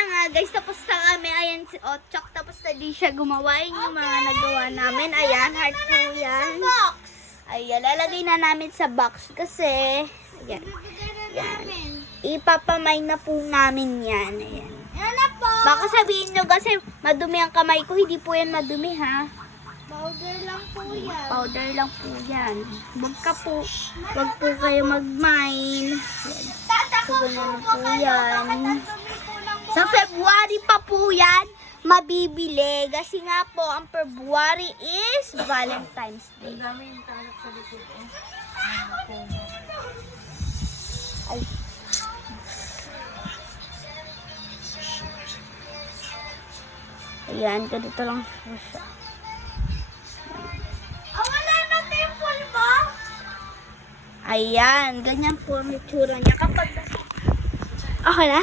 na nga guys, tapos na kami. Ayan si Otchok, tapos na di siya gumawa. Yun yung mga nagawa namin. Ayan, heart po yan. Box. Ayan, lalagay na namin sa box kasi, ayan, yan. Ipapamay na po namin yan. Ayan. Yan na po. Baka sabihin nyo kasi madumi ang kamay ko. Hindi po yan madumi ha. Powder lang po yan. Powder lang po yan. Wag po kayo mag-mine. Tatako So, ganyan po po kayo. yan. Bakit ang dumi po ng Sa February pa po yan mabibili. Kasi nga po, ang February is Valentine's Day. Ang dami yung kalat sa likod eh. Ay. Ayan, ganito lang po siya. Wala na temple ba? Ayan, ganyan po ang itsura niya. Kapag... Okay na?